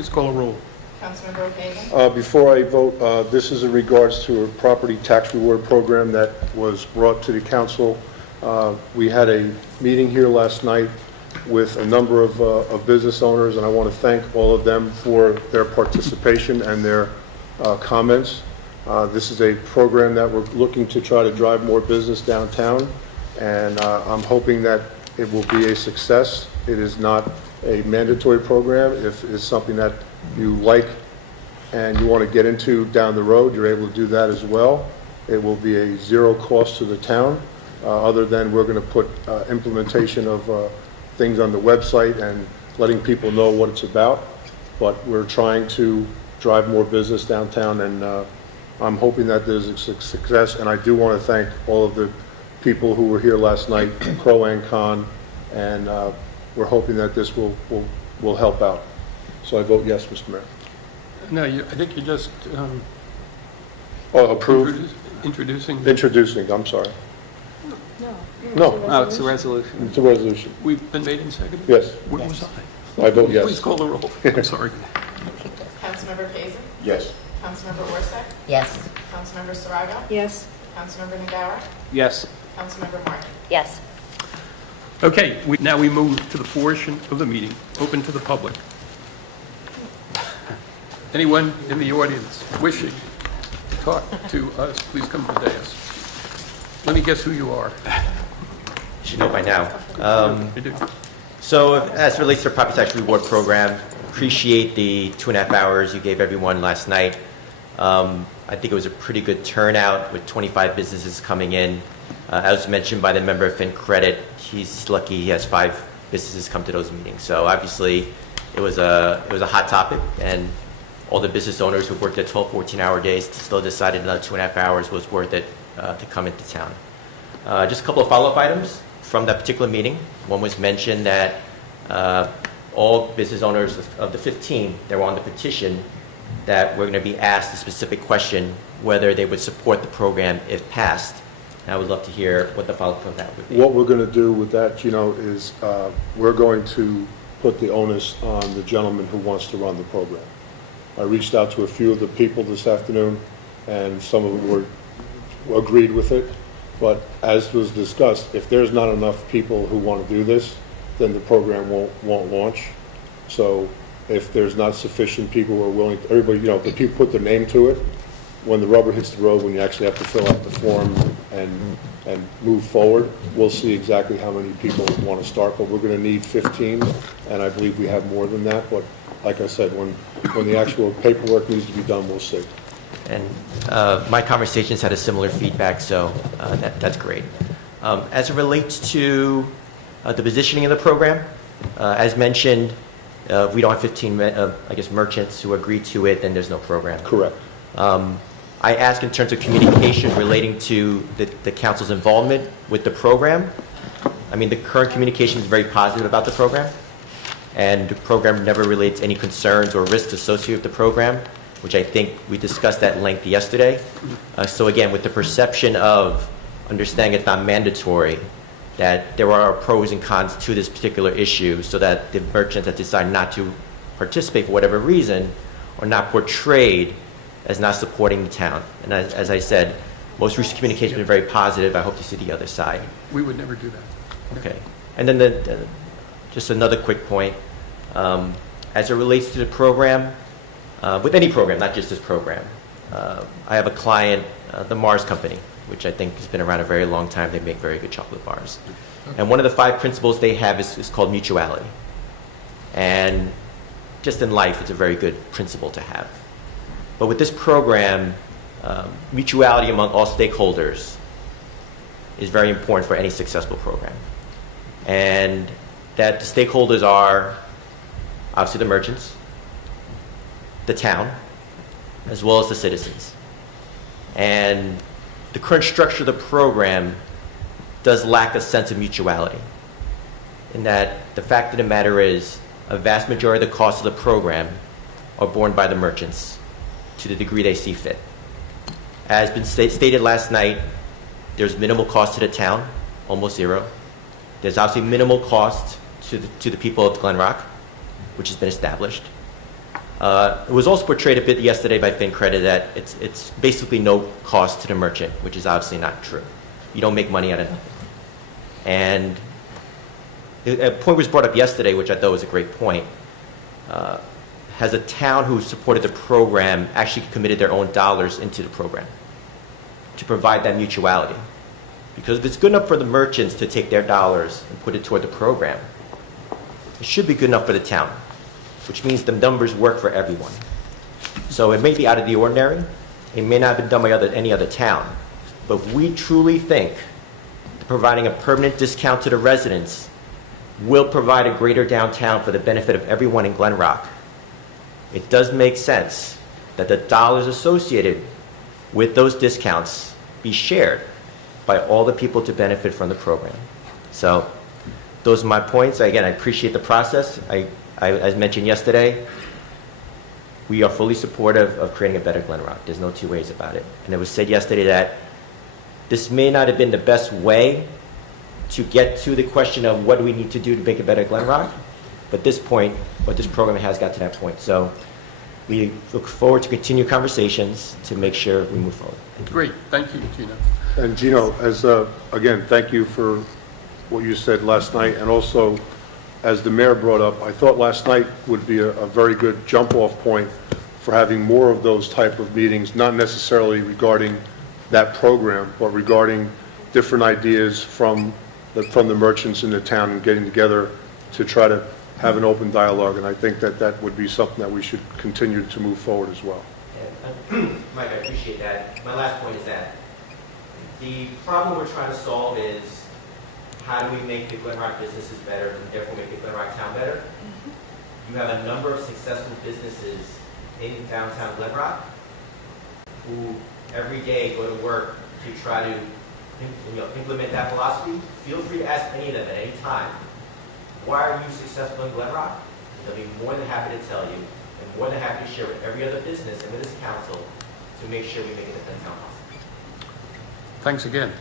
Please call a roll. Councilmember O'Hagan. Before I vote, this is in regards to a property tax reward program that was brought to the council. We had a meeting here last night with a number of business owners, and I want to thank all of them for their participation and their comments. This is a program that we're looking to try to drive more business downtown, and I'm hoping that it will be a success. It is not a mandatory program. If it's something that you like and you want to get into down the road, you're able to do that as well. It will be a zero cost to the town, other than we're going to put implementation of things on the website and letting people know what it's about. But we're trying to drive more business downtown, and I'm hoping that there's a success. And I do want to thank all of the people who were here last night, pro and con, and we're hoping that this will help out. So I vote yes, Mr. Mayor. No, I think you just Approve? introducing. Introducing, I'm sorry. No. No, It's a resolution. it's a resolution. We've been made and seconded? Yes, Where was I? I vote yes. Please call the roll. I'm sorry. Councilmember Pazin. Yes. Councilmember Orsak. Yes. Councilmember Saraga. Yes. Councilmember Nagara. Yes. Councilmember Martin. Yes. Okay, now we move to the portion of the meeting open to the public. Anyone in the audience wishing to talk to us, please come to the dais. Let me guess who you are. You should know by now. I do. So as it relates to the property tax reward program, appreciate the 2.5 hours you gave everyone last night. I think it was a pretty good turnout with 25 businesses coming in. As mentioned by the member of FinCredit, he's lucky he has 5 businesses come to those meetings. So obviously it was a hot topic, and all the business owners who worked at 12, 14-hour days still decided another 2.5 hours was worth it to come into town. Just a couple of follow-up items from that particular meeting. One was mentioned that all business owners of the 15 that were on the petition that were going to be asked a specific question whether they would support the program if passed. And I would love to hear what the follow-up from that would be. What we're going to do with that, is we're going to put the onus on the gentleman who wants to run the program. I reached out to a few of the people this afternoon, and some of them agreed with it. But as was discussed, if there's not enough people who want to do this, then the program won't launch. So if there's not sufficient people who are willing, everybody, the people put their name to it. When the rubber hits the road, when you actually have to fill out the form and move forward, we'll see exactly how many people want to start. But we're going to need 15, and I believe we have more than that. But like I said, when the actual paperwork needs to be done, we'll see. And my conversations had a similar feedback, so that's great. As it relates to the positioning of the program, as mentioned, if we don't have 15, merchants who agree to it, then there's no program. Correct. I ask in terms of communication relating to the council's involvement with the program. I mean, the current communication is very positive about the program, and the program never relates any concerns or risks associated with the program, which I think we discussed at length yesterday. So again, with the perception of understanding it's not mandatory, that there are pros and cons to this particular issue, so that the merchants that decide not to participate for whatever reason are not portrayed as not supporting the town. And as I said, most recent communication has been very positive. I hope to see the other side. We would never do that. Okay. And then just another quick point. As it relates to the program, with any program, not just this program, I have a client, the Mars Company, which I think has been around a very long time. They make very good chocolate bars. And one of the 5 principles they have is called mutuality. And just in life, it's a very good principle to have. But with this program, mutuality among all stakeholders is very important for any successful program. And that the stakeholders are obviously the merchants, the town, as well as the citizens. And the current structure of the program does lack a sense of mutuality, in that the fact of the matter is a vast majority of the costs of the program are borne by the merchants to the degree they see fit. As been stated last night, there's minimal cost to the town, almost zero. There's obviously minimal cost to the people of Glen Rock, which has been established. It was also portrayed a bit yesterday by FinCredit that it's basically no cost to the merchant, which is obviously not true. You don't make money out of nothing. And a point was brought up yesterday, which I thought was a great point. Has a town who supported the program actually committed their own dollars into the program to provide that mutuality? Because if it's good enough for the merchants to take their dollars and put it toward the program, it should be good enough for the town, which means the numbers work for everyone. So it may be out of the ordinary. It may not have been done by any other town. But we truly think that providing a permanent discount to the residents will provide a greater downtown for the benefit of everyone in Glen Rock. It does make sense that the dollars associated with those discounts be shared by all the people to benefit from the program. So those are my points. Again, I appreciate the process. As mentioned yesterday, we are fully supportive of creating a better Glen Rock. There's no two ways about it. And it was said yesterday that this may not have been the best way to get to the question of what do we need to do to make a better Glen Rock, but this point, what this program has got to that point. So we look forward to continue conversations to make sure we move forward. Great, thank you, Gino. And Gino, again, thank you for what you said last night, and also, as the mayor brought up, I thought last night would be a very good jump-off point for having more of those type of meetings, not necessarily regarding that program, but regarding different ideas from the merchants in the town and getting together to try to have an open dialogue. And I think that would be something that we should continue to move forward as well. Mike, I appreciate that. My last point is that the problem we're trying to solve is how do we make the Glen Rock businesses better and therefore make the Glen Rock town better? You have a number of successful businesses in downtown Glen Rock who every day go to work to try to implement that philosophy. Feel free to ask any of them at any time, why are you successful in Glen Rock? They'll be more than happy to tell you and more than happy to share with every other business and with this council to make sure we make it the best town possible. Thanks again.